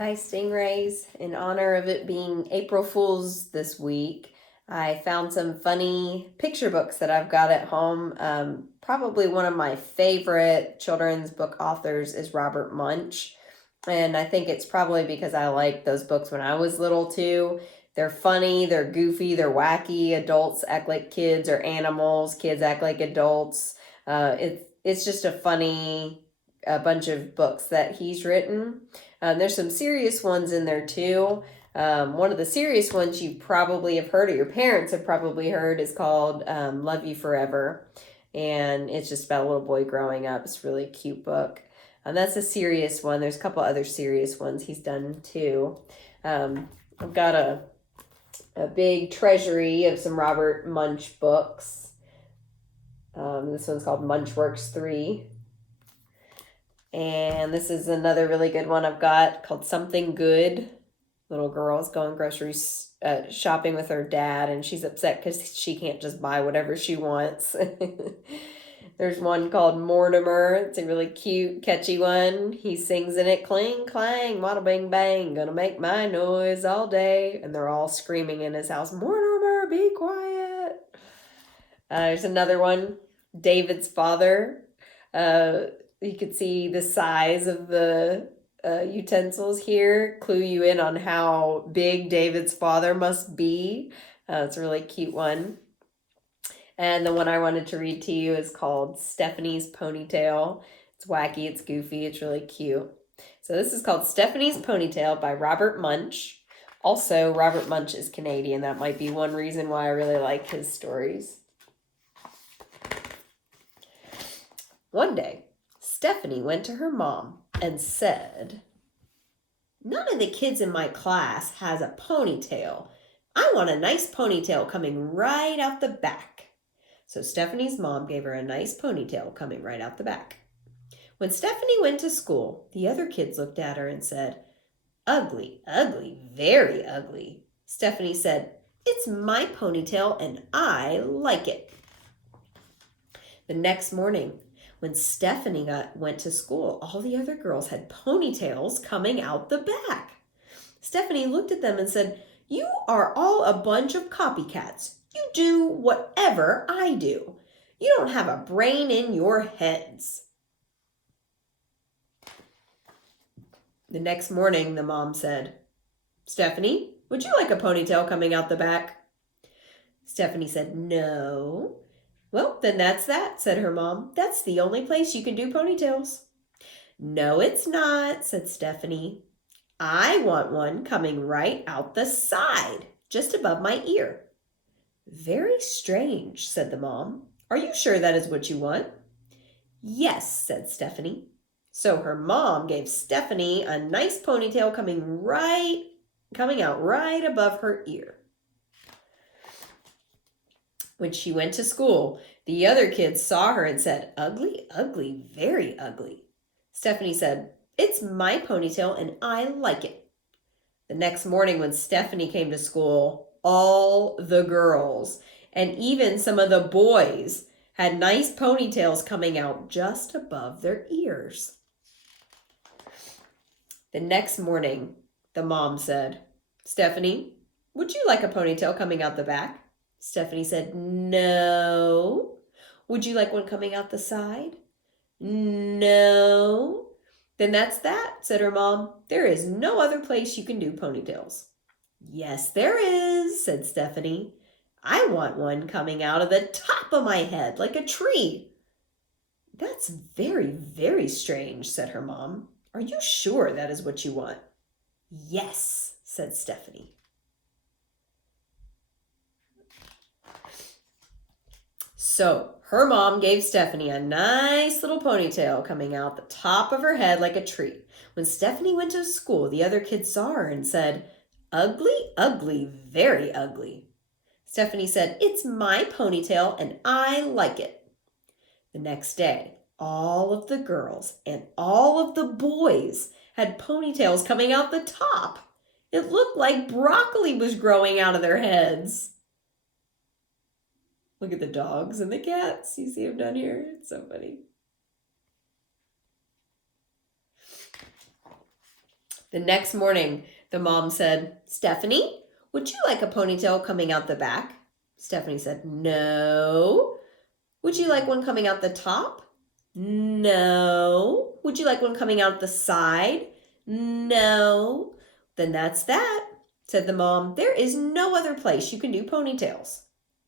Hi, Stingrays. In honor of it being April Fool's this week, I found some funny picture books that I've got at home. Probably one of my favorite children's book authors is Robert Munsch. And I think it's probably because I liked those books when I was little too. They're funny, they're goofy, they're wacky. Adults act like kids or animals, kids act like adults. It's just a funny bunch of books that he's written. There's some serious ones in there too. One of the serious ones you probably have heard, or your parents have probably heard, is called Love You Forever. And it's just about a little boy growing up. It's a really cute book. That's a serious one. There's a couple other serious ones he's done too. I've got a big treasury of some Robert Munsch books. This one's called Munch Works 3. And this is another really good one I've got called Something Good. Little girl's going grocery shopping with her dad, and she's upset because she can't just buy whatever she wants. There's one called Mortimer. It's a really cute, catchy one. He sings in it, cling, clang, wada bing bang, gonna make my noise all day. And they're all screaming in his house, Mortimer, be quiet. There's another one, David's Father. You could see the size of the utensils here, clue you in on how big David's father must be. It's a really cute one. And the one I wanted to read to you is called Stephanie's Ponytail. It's wacky, it's goofy, it's really cute. So this is called Stephanie's Ponytail by Robert Munsch. Also, Robert Munsch is Canadian. That might be one reason why I really like his stories. One day, Stephanie went to her mom and said, "None of the kids in my class has a ponytail. I want a nice ponytail coming right out the back." So Stephanie's mom gave her a nice ponytail coming right out the back. When Stephanie went to school, the other kids looked at her and said, "Ugly, ugly, very ugly." Stephanie said, "It's my ponytail and I like it." The next morning, when Stephanie went to school, all the other girls had ponytails coming out the back. Stephanie looked at them and said, "You are all a bunch of copycats. You do whatever I do. You don't have a brain in your heads." The next morning, the mom said, "Stephanie, would you like a ponytail coming out the back?" Stephanie said, "No." "Well, then that's that," said her mom. "That's the only place you can do ponytails." "No, it's not," said Stephanie. "I want one coming right out the side, just above my ear." "Very strange," said the mom. "Are you sure that is what you want?" "Yes," said Stephanie. So her mom gave Stephanie a nice ponytail coming out right above her ear. When she went to school, the other kids saw her and said, "Ugly, ugly, very ugly." Stephanie said, "It's my ponytail and I like it." The next morning when Stephanie came to school, all the girls and even some of the boys had nice ponytails coming out just above their ears. The next morning, the mom said, "Stephanie, would you like a ponytail coming out the back?" Stephanie said, "No." "Would you like one coming out the side?" "No." "Then that's that," said her mom. "There is no other place you can do ponytails." "Yes, there is," said Stephanie. "I want one coming out of the top of my head like a tree." "That's very, very strange," said her mom. "Are you sure that is what you want?" "Yes," said Stephanie. So her mom gave Stephanie a nice little ponytail coming out the top of her head like a tree. When Stephanie went to school, the other kids saw her and said, "Ugly, ugly, very ugly." Stephanie said, "It's my ponytail and I like it." The next day, all of the girls and all of the boys had ponytails coming out the top. It looked like broccoli was growing out of their heads. Look at the dogs and the cats. You see them down here? It's so funny. The next morning, the mom said, Stephanie, would you like a ponytail coming out the back? Stephanie said, no. Would you like one coming out the top? No. Would you like one coming out the side? No. Then that's that, said the mom. There is no other place you can do ponytails.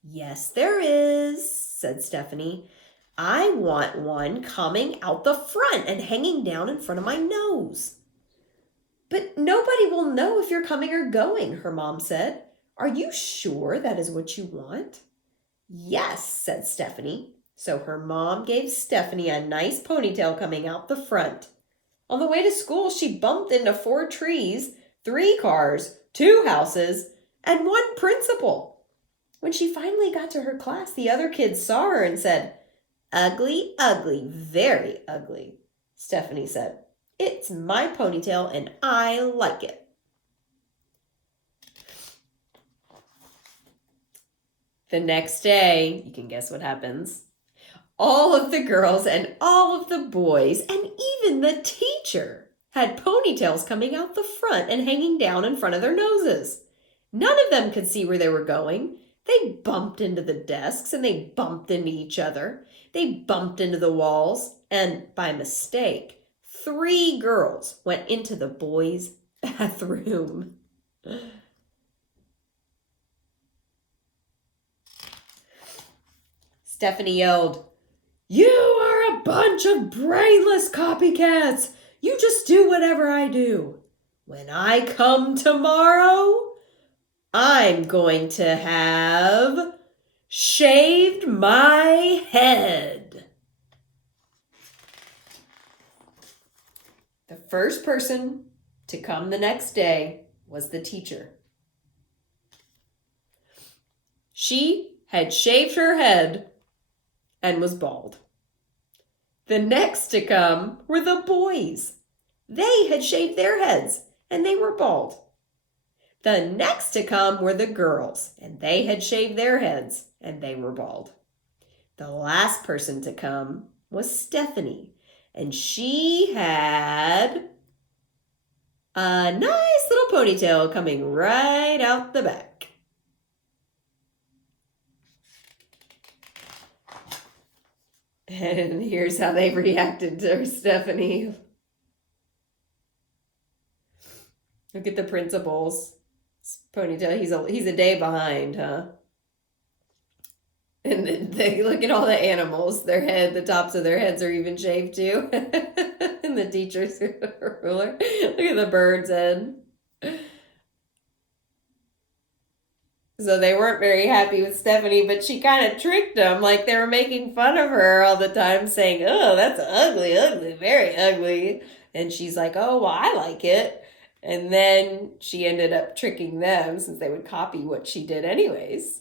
Yes, there is, said Stephanie. I want one coming out the front and hanging down in front of my nose. But nobody will know if you're coming or going, her mom said. Are you sure that is what you want? Yes, said Stephanie. So her mom gave Stephanie a nice ponytail coming out the front. On the way to school, she bumped into 4 trees, 3 cars, 2 houses, and 1 principal. When she finally got to her class, the other kids saw her and said, Ugly, ugly, very ugly. Stephanie said, It's my ponytail and I like it. The next day, you can guess what happens. All of the girls and all of the boys and even the teacher had ponytails coming out the front and hanging down in front of their noses. None of them could see where they were going. They bumped into the desks and they bumped into each other. They bumped into the walls and, by mistake, 3 girls went into the boys' bathroom. Stephanie yelled, You are a bunch of brainless copycats. You just do whatever I do. When I come tomorrow, I'm going to have shaved my head. The first person to come the next day was the teacher. She had shaved her head and was bald. The next to come were the boys. They had shaved their heads and they were bald. The next to come were the girls, and they had shaved their heads and they were bald. The last person to come was Stephanie, and she had a nice little ponytail coming right out the back. And here's how they reacted to Stephanie. Look at the principal's ponytail. He's a day behind, huh? And they look at all the animals. The tops of their heads are even shaved too. And the teacher's ruler. Look at the bird's head. So they weren't very happy with Stephanie, but she kind of tricked them. Like they were making fun of her all the time, saying, oh, that's ugly, ugly, very ugly. And she's like, oh, well, I like it. And then she ended up tricking them since they would copy what she did anyways.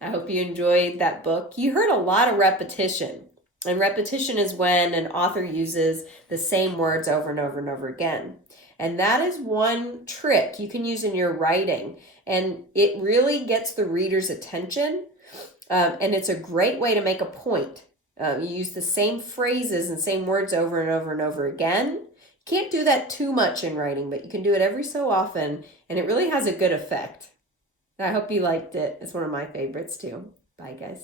I hope you enjoyed that book. You heard a lot of repetition. And repetition is when an author uses the same words over and over and over again. And that is one trick you can use in your writing. And it really gets the reader's attention. And it's a great way to make a point. You use the same phrases and same words over and over and over again. You can't do that too much in writing, but you can do it every so often. And it really has a good effect. I hope you liked it. It's one of my favorites too. Bye, guys.